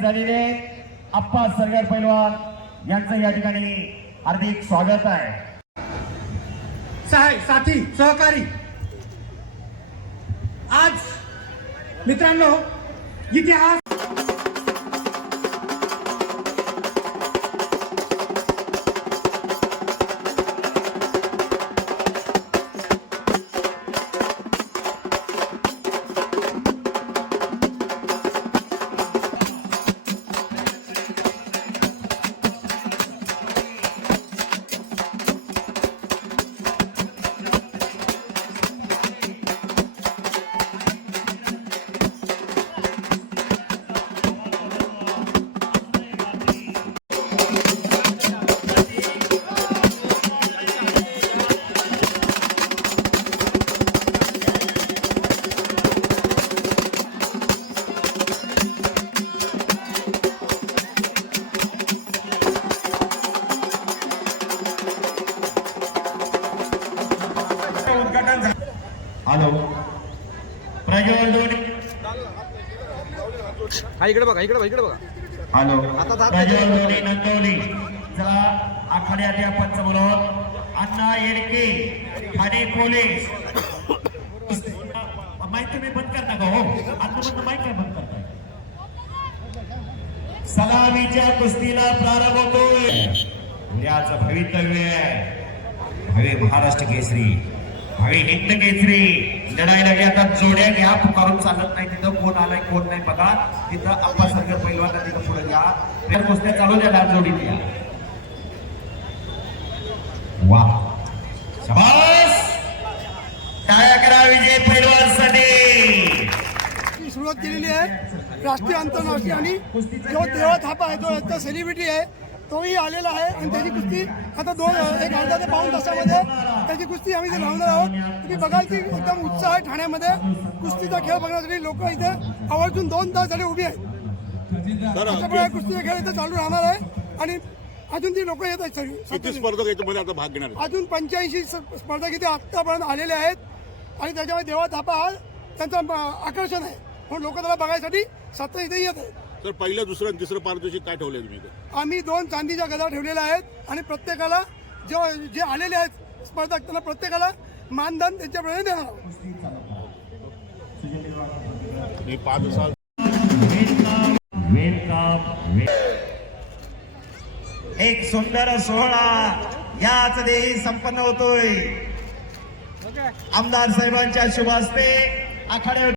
झालेले अप्पा आप्पा सरगार पैलवान यांचं या ठिकाणी हार्दिक स्वागत आहे. सहाय साथी सहकारी. आज मित्रांनो इतिहास हॅलो. प्रज्वल हा इकडे बघा इकडे बघा इकडे बघा. हॅलो. प्रज्वल दोन्ही नंदवली चला आखाड्यात या पंच बोलवत अण्णा येडके ठाणे पोलीस. माहिती तुम्ही बंद कर नका हो? आतापर्यंत माहिती काय बंद करताय सलामीच्या कुस्तीला प्रारंभ होतोय. उद्याचं भवितव्य आहे. हवे महाराष्ट्र केसरी. हवे हिंद केसरी. लढाई लागली आता जोड्या घ्या. पुकारून चालत नाही तिथं. कोण आलाय कोण नाही बघा. तिथं अप्पा सरकर पैलवान तिथं पुढे घ्या. त्या कुस्त्या चालू द्या लाल जोडीत या. वा. शाबास. टाळ्या करा विजय पैलवानसाठी. ची सुरुवात केलेली आहे. राष्ट्रीय आंतरराष्ट्रीय आणि जो देवा थापा आहे यांचा सेलिब्रिटी आहे तोही आलेला आहे आणि त्याची कुस्ती आता दोन एक अर्धा ते पाऊन तासामध्ये त्याची कुस्ती आम्ही इथे लावणार आहोत. तुम्ही बघाल की एकदम उत्साह आहे ठाण्यामध्ये. कुस्तीचा खेळ बघण्यासाठी लोक इथे आवर्जून दोन तास झाले उभी आहेत. त्याच्यामुळे कुस्तीचा खेळ इथे चालू राहणार आहे आणि अजून ती लोक येत आहेत स्पर्धक याच्यामध्ये आता भाग घेणार? अजून पंच्याऐंशी स्पर्धक इथे आत्तापर्यंत आलेले आहेत आणि त्याच्यामध्ये देवा थापा हा त्यांचं आकर्षण आहे. म्हणून लोक त्याला बघायसाठी सतत इथे येत आहेत. तर पहिलं दुसरं आणि तिसरं पारितोषिक काय ठेवलंय तुम्ही इथं? आम्ही दोन चांदीच्या गदा ठेवलेल्या आहेत आणि प्रत्येकाला जे जे आलेले आहेत स्पर्धक त्यांना प्रत्येकाला मानधन त्यांच्याप्रमाणे देणार आहोत पाच साल वेलकम एक सुंदर सोहळा याच देही संपन्न होतोय आमदार साहेबांच्या शुभ हस्ते आखाड्यावर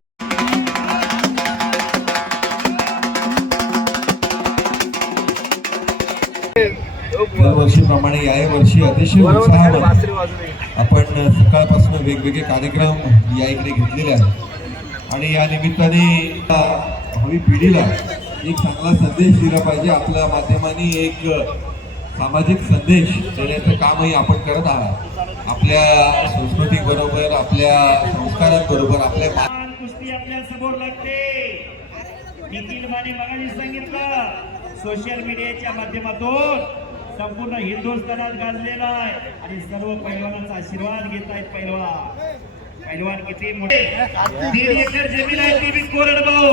दरवर्षीप्रमाणे याही वर्षी अतिशय उत्साहामध्ये आपण सकाळपासून वेगवेगळे कार्यक्रम या इकडे घेतलेले आहेत. आणि या निमित्ताने भावी पिढीला एक चांगला संदेश दिला पाहिजे. आपल्या माध्यमांनी एक सामाजिक संदेश देण्याचं कामही आपण करत आहात. आपल्या संस्कृतीबरोबर आपल्या संस्कारांबरोबर आपल्या कुस्ती आपल्यासमोर लागते. सांगितलं सोशल मीडियाच्या माध्यमातून संपूर्ण हिंदुस्थानात गाजलेला आहे. आणि सर्व पैलवानांचा आशीर्वाद घेत आहेत पैलवान. पैलवान किती मोठे. दीड एकर जमीन आहे ती बी कोरडभाऊ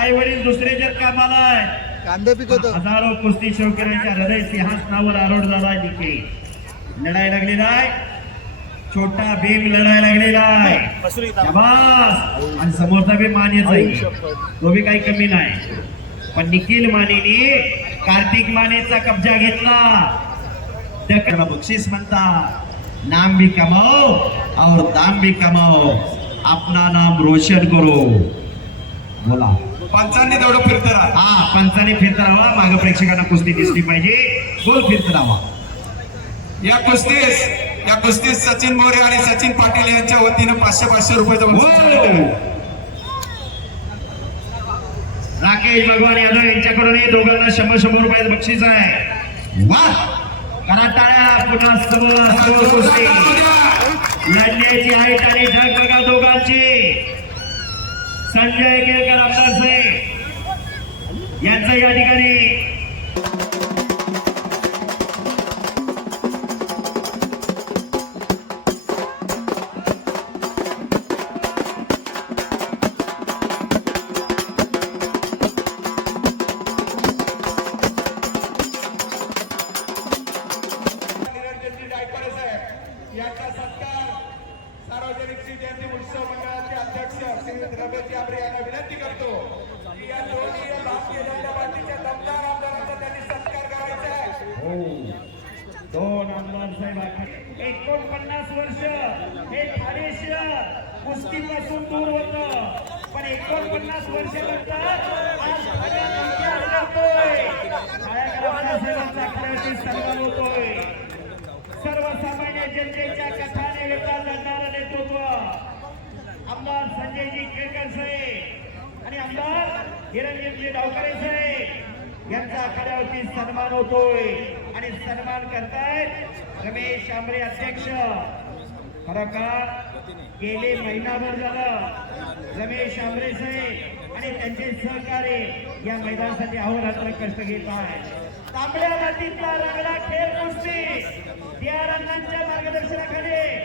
आई वडील दुसरे जर कामाला आहे कांदा पिकवतो. हजारो कुस्ती शौकीरांच्या हृदय सिंहासनावर आरोढ झाला निके लढाई लागलेला आहे. छोटा भीम लढाई लागलेला आहे. आणि समोरचा बी मान्यच आहे तो बी काही कमी नाही. पण निखिल मानेने कार्तिक मानेचा कब्जा घेतला. बक्षीस म्हणतात. नाम भी कमाओ और दाम भी कमाओ. अपना नाम रोशन करो. बोला. पंचांनी तेवढं फिरत राहा. हा पंचाने फिरता राहावा माग प्रेक्षकांना कुस्ती दिसली पाहिजे. गोल फिरत राहावा या कुस्तीस या कुस्तीस सचिन मोरे आणि सचिन पाटील यांच्या वतीनं पाचशे पाचशे रुपयाचं बक्षीस जाहीर आहे. राकेश भगवान यादव यांच्याकडून दोघांना शंभर शंभर रुपयाचं बक्षीस आहे. वा! करा टाळ्या पुन्हा समोर कुस्ती. लढण्याची हाईट आणि ढग बघा दोघांची. संजय केळकर आमदार साहेब. यांचं या ठिकाणी द्रव्यची आपण यांना विनंती करतो की या दोन्ही या भारतीय पार्टीच्या दमदार आमदारांचा त्यांनी सत्कार करायचा आहे. हो. दोन आमदार साहेब एकोणपन्नास वर्ष हे ठाणे शहर कुस्तीपासून दूर होतं. पण एकोणपन्नास वर्ष नंतर होतोय. सर्वसामान्य जनतेच्या कथा संजयजी साहेब. आणि आमदार हिरणजी डावकरे साहेब यांचा आखाड्यावरती सन्मान होतोय. आणि सन्मान करतायत रमेश आंबरे अध्यक्ष. खरं का? गेले महिनाभर झालं. रमेश आंबरे साहेब आणि त्यांचे सहकारी या मैदानासाठी अहोरात्र कष्ट घेत आहेत. तांबड्या मातीतला रंगडा खेळ कुस्ती त्या रंगांच्या मार्गदर्शनाखाली.